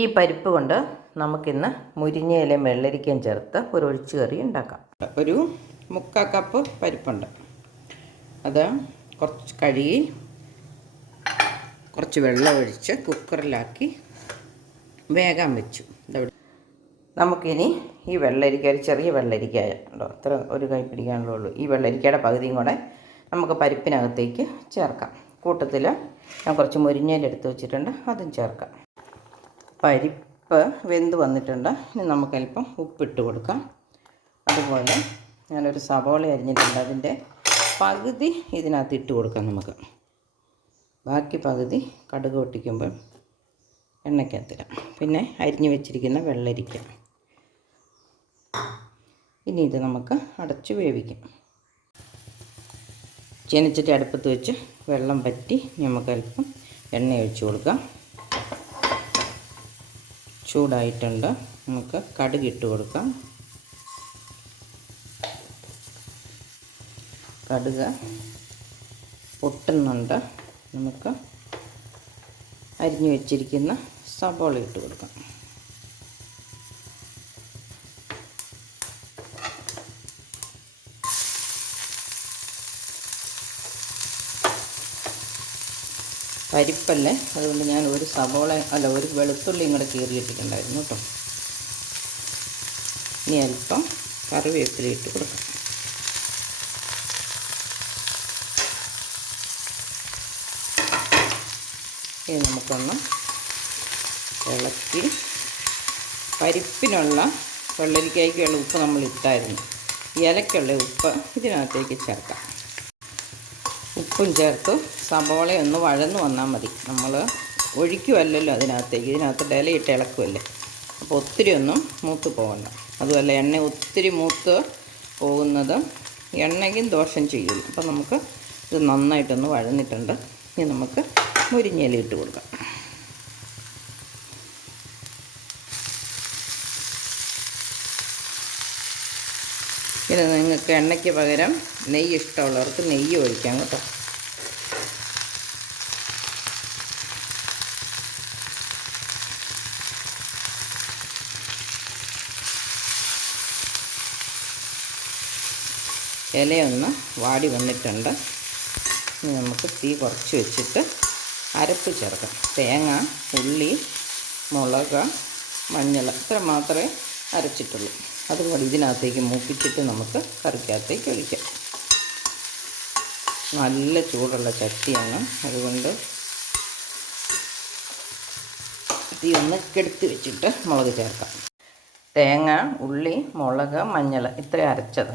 ഈ പരിപ്പ് കൊണ്ട് നമുക്കിന്ന് മുരിങ്ങയിലയും വെള്ളരിക്കയും ചേർത്ത് ഒരു ഒഴിച്ചുകറി ഉണ്ടാക്കാം. ഒരു 3/4 കപ്പ് പരിപ്പുണ്ട്. അത് കുറച്ച് കഴുകി കുറച്ച് വെള്ളം ഒഴിച്ച് കുക്കറിലാക്കി വേഗം വെച്ചു. നമുക്കിനി ഈ വെള്ളരിക്ക, ഒരു ചെറിയ വെള്ളരിക്കായ ഉണ്ടോ, അത്ര ഒരു കൈ പിടിക്കാനുള്ളൂ. ഈ വെള്ളരിക്കയുടെ പകുതിയും കൂടെ നമുക്ക് പരിപ്പിനകത്തേക്ക് ചേർക്കാം. കൂട്ടത്തിൽ ഞാൻ കുറച്ച് മുരിങ്ങയില എടുത്ത് വെച്ചിട്ടുണ്ട്, അതും ചേർക്കാം. പരിപ്പ് വെന്ത് വന്നിട്ടുണ്ട്. ഇനി നമുക്കല്പം ഉപ്പിട്ട് കൊടുക്കാം. അതുപോലെ ഞാനൊരു സവോള അരിഞ്ഞിട്ടുണ്ട്, അതിൻ്റെ പകുതി ഇതിനകത്ത് ഇട്ട് കൊടുക്കാം നമുക്ക്. ബാക്കി പകുതി കടുക് പൊട്ടിക്കുമ്പോൾ എണ്ണയ്ക്കകത്തിടാം. പിന്നെ അരിഞ്ഞു വെച്ചിരിക്കുന്ന വെള്ളരിക്ക. ഇനി ഇത് നമുക്ക് അടച്ച് വേവിക്കാം. ചീനച്ചട്ടി അടുപ്പത്ത് വെച്ച് വെള്ളം വറ്റി നമുക്കല്പം എണ്ണ ഒഴിച്ച് കൊടുക്കാം. ചൂടായിട്ടുണ്ട്. നമുക്ക് കടുക് ഇട്ട് കൊടുക്കാം. കടുക് പൊട്ടുന്നുണ്ട്. നമുക്ക് അരിഞ്ഞു വെച്ചിരിക്കുന്ന സവോള ഇട്ട് കൊടുക്കാം. പരിപ്പല്ലേ, അതുകൊണ്ട് ഞാൻ ഒരു സവോള ഒരു വെളുത്തുള്ളിയും കൂടെ കീറിയിട്ടിട്ടുണ്ടായിരുന്നു കേട്ടോ. ഇനി അല്പം കറിവേപ്പില ഇട്ട് കൊടുക്കാം. ഇനി നമുക്കൊന്ന് ഇളക്കി, പരിപ്പിനുള്ള വെള്ളരിക്കയ്ക്കുള്ള ഉപ്പ് നമ്മൾ ഇട്ടായിരുന്നു. ഇലയ്ക്കുള്ള ഉപ്പ് ഇതിനകത്തേക്ക് ചേർക്കാം. ഉപ്പും ചേർത്ത് സവോളയൊന്ന് വഴന്ന് വന്നാൽ മതി. നമ്മൾ ഒഴിക്കുമല്ലോ അതിനകത്തേക്ക്, ഇതിനകത്ത് ഇലയിട്ട് ഇളക്കുമല്ലേ, അപ്പോൾ ഒത്തിരി ഒന്നും മൂത്ത് പോകണ്ട. അതുമല്ല, എണ്ണ ഒത്തിരി മൂത്ത് പോകുന്നത് എണ്ണയ്ക്കും ദോഷം ചെയ്യില്ല. അപ്പോൾ നമുക്ക് ഇത് നന്നായിട്ടൊന്ന് വഴന്നിട്ടുണ്ട്. ഇനി നമുക്ക് മുരിങ്ങയില ഇട്ട് കൊടുക്കാം. ഇത് നിങ്ങൾക്ക് എണ്ണയ്ക്ക് പകരം നെയ്യ് ഇഷ്ടമുള്ളവർക്ക് നെയ്യ് ഒഴിക്കാം കേട്ടോ. ഇലയൊന്ന് വാടി വന്നിട്ടുണ്ട്. ഇനി നമുക്ക് തീ കുറച്ച് വെച്ചിട്ട് അരപ്പ് ചേർക്കാം. തേങ്ങ, ഉള്ളി, മുളക്, മഞ്ഞൾ, ഇത്ര മാത്രമേ അരച്ചിട്ടുള്ളൂ. അതും കൂടി ഇതിനകത്തേക്ക് മൂപ്പിച്ചിട്ട് നമുക്ക് കറിക്കകത്തേക്ക് ഒഴിക്കാം. നല്ല ചൂടുള്ള ചട്ടിയാണ്, അതുകൊണ്ട് തീ ഒന്ന് കെടുത്തി വെച്ചിട്ട് മുളക് ചേർക്കാം. തേങ്ങ, ഉള്ളി, മുളക്, മഞ്ഞൾ ഇത്ര അരച്ചത്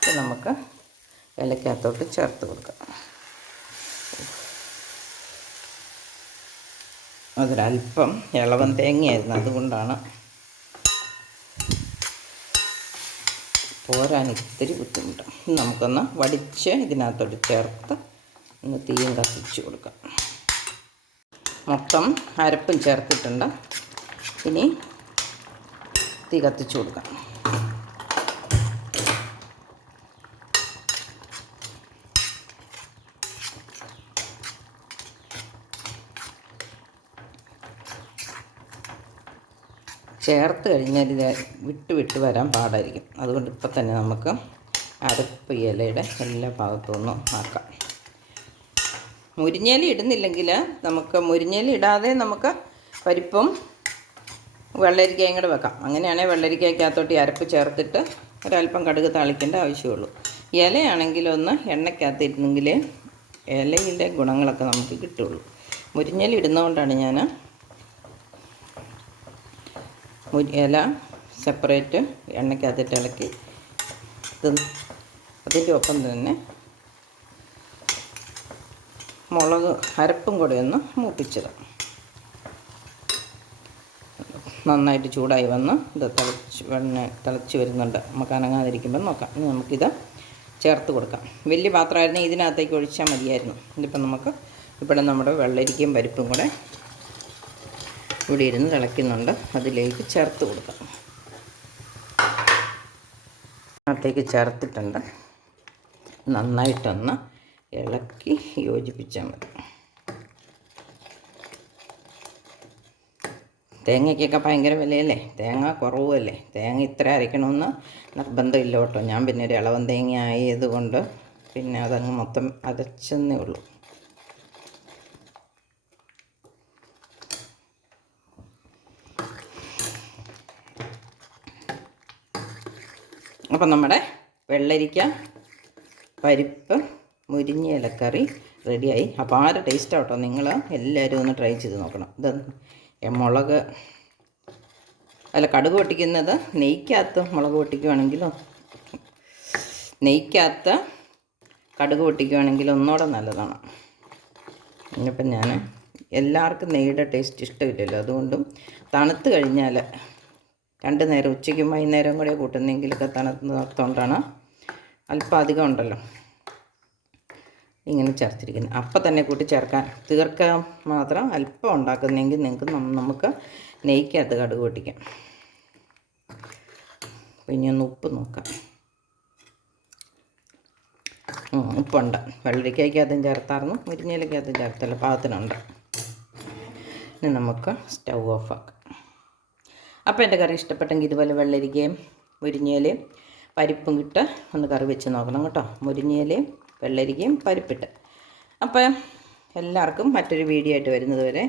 ഇത് നമുക്ക് ഇലക്കകത്തോട്ട് ചേർത്ത് കൊടുക്കാം. അതൊരല്പം ഇളവൻ തേങ്ങയായിരുന്നു, അതുകൊണ്ടാണ് പോരാൻ ഇത്തിരി ബുദ്ധിമുട്ട്. നമുക്കൊന്ന് വടിച്ച് ഇതിനകത്തോട്ട് ചേർത്ത് ഒന്ന് തീയും കത്തിച്ച് കൊടുക്കാം. മൊത്തം അരപ്പും ചേർത്തിട്ടുണ്ട്. ഇനി തീ കത്തിച്ച് കൊടുക്കാം. ചേർത്ത് കഴിഞ്ഞാൽ ഇത് വിട്ട് വരാൻ പാടായിരിക്കും. അതുകൊണ്ട് ഇപ്പം തന്നെ നമുക്ക് അരപ്പ് ഇലയുടെ എല്ലാ ഭാഗത്തുനിന്നും ആക്കാം. മുരിങ്ങയില ഇടുന്നില്ലെങ്കിൽ നമുക്ക് മുരിങ്ങയില ഇടാതെ നമുക്ക് പരിപ്പും വെള്ളരിക്കയും കൂടെ വെക്കാം. അങ്ങനെയാണെങ്കിൽ വെള്ളരിക്കകത്തോട്ട് ഈ അരപ്പ് ചേർത്തിട്ട് ഒരല്പം കടുക് താളിക്കേണ്ട ആവശ്യമുള്ളൂ. ഇലയാണെങ്കിലൊന്ന് എണ്ണയ്ക്കകത്തിരുന്നെങ്കിൽ ഇലയിലെ ഗുണങ്ങളൊക്കെ നമുക്ക് കിട്ടുള്ളൂ. മുരിങ്ങയില ഇടുന്നതുകൊണ്ടാണ് ഞാൻ ഇല സെപ്പറേറ്റ് എണ്ണയ്ക്കകത്തിട്ട് ഇളക്കി അതിൻ്റെ ഒപ്പം തന്നെ മുളക് അരപ്പും കൂടെ ഒന്ന് മൂപ്പിച്ചത്. നന്നായിട്ട് ചൂടായി വന്ന് ഇത് തിളച്ച് വരുന്നുണ്ട്. നമുക്ക് അനങ്ങാതിരിക്കുമ്പോൾ നോക്കാം. ഇനി നമുക്കിത് ചേർത്ത് കൊടുക്കാം. വലിയ പാത്രമായിരുന്നെങ്കിൽ ഇതിനകത്തേക്ക് ഒഴിച്ചാൽ മതിയായിരുന്നു. ഇതിപ്പോൾ നമുക്ക് ഇവിടെ നമ്മുടെ വെള്ളരിക്കയും പരിപ്പും കൂടെ ഇവിടെ ഇരുന്ന് തിളയ്ക്കുന്നുണ്ട്. അതിലേക്ക് ചേർത്ത് കൊടുക്കാം. അതിലേക്ക് ചേർത്തിട്ടുണ്ട്. നന്നായിട്ടൊന്ന് ഇളക്കി യോജിപ്പിച്ചാൽ മതി. തേങ്ങയ്ക്കൊക്കെ ഭയങ്കര വിലയല്ലേ, തേങ്ങ കുറവല്ലേ, തേങ്ങ ഇത്ര അരയ്ക്കണമെന്ന് നിർബന്ധമില്ല കേട്ടോ. ഞാൻ പിന്നെ ഒരു ഇളവൻ തേങ്ങ ആയതുകൊണ്ട് പിന്നെ അതങ്ങ് മൊത്തം അരച്ചെന്നേ ഉള്ളൂ. അപ്പം നമ്മുടെ വെള്ളരിക്ക പരിപ്പ് മുരിഞ്ഞ ഇലക്കറി റെഡിയായി. അപ്പോൾ ആറ് ടേസ്റ്റാണ് കേട്ടോ. നിങ്ങൾ എല്ലാവരും ഒന്ന് ട്രൈ ചെയ്ത് നോക്കണം. ഇത് മുളക് അല്ല, കടുക് പൊട്ടിക്കുന്നത് നെയ്ക്കകത്ത് മുളക് പൊട്ടിക്കുവാണെങ്കിലും നെയ്ക്കകത്ത് കടുക് പൊട്ടിക്കുവാണെങ്കിൽ ഒന്നുകൂടെ നല്ലതാണ്. ഇനിയിപ്പം ഞാൻ എല്ലാവർക്കും നെയ്യുടെ ടേസ്റ്റ് ഇഷ്ടമില്ലല്ലോ, അതുകൊണ്ടും തണുത്ത് കഴിഞ്ഞാൽ 2 നേരം ഉച്ചയ്ക്കും വൈകുന്നേരം കൂടെ കൂട്ടുന്നെങ്കിലൊക്കെ തണുത്തോണ്ടാണ് അല്പം അധികം ഉണ്ടല്ലോ ഇങ്ങനെ ചേർത്തിരിക്കുന്നത്. അപ്പം തന്നെ കൂട്ടി തീർക്കാൻ മാത്രം അല്പം ഉണ്ടാക്കുന്നെങ്കിൽ നമുക്ക് നെയ്ക്കകത്ത് കടുക് പൊട്ടിക്കാം. പിന്നെ ഒന്ന് ഉപ്പ് നോക്കാം. ഉപ്പുണ്ട്. വെള്ളരിക്കകത്തും ചേർത്തായിരുന്നു, മുരിങ്ങയിലക്കകത്തും ചേർത്തല്ല, പാകത്തിനുണ്ട്. ഇനി നമുക്ക് സ്റ്റൗ ഓഫാക്കാം. അപ്പോൾ എൻ്റെ കറി ഇഷ്ടപ്പെട്ടെങ്കിൽ ഇതുപോലെ വെള്ളരിക്കയും മുരിങ്ങയിലയും പരിപ്പും ഇട്ട് ഒന്ന് കറി വെച്ച് നോക്കണം കേട്ടോ. മുരിങ്ങയിലയും വെള്ളരിക്കയും പരിപ്പിട്ട്. അപ്പോൾ എല്ലാവർക്കും മറ്റൊരു വീഡിയോ ആയിട്ട് വരുന്നത് വരെ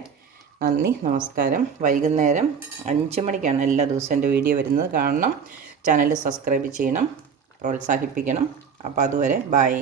നന്ദി, നമസ്കാരം. വൈകുന്നേരം 5 മണിക്കാണ് എല്ലാ ദിവസവും എൻ്റെ വീഡിയോ വരുന്നത്. കാണണം, ചാനൽ സബ്സ്ക്രൈബ് ചെയ്യണം, പ്രോത്സാഹിപ്പിക്കണം. അപ്പോൾ അതുവരെ ബായ്.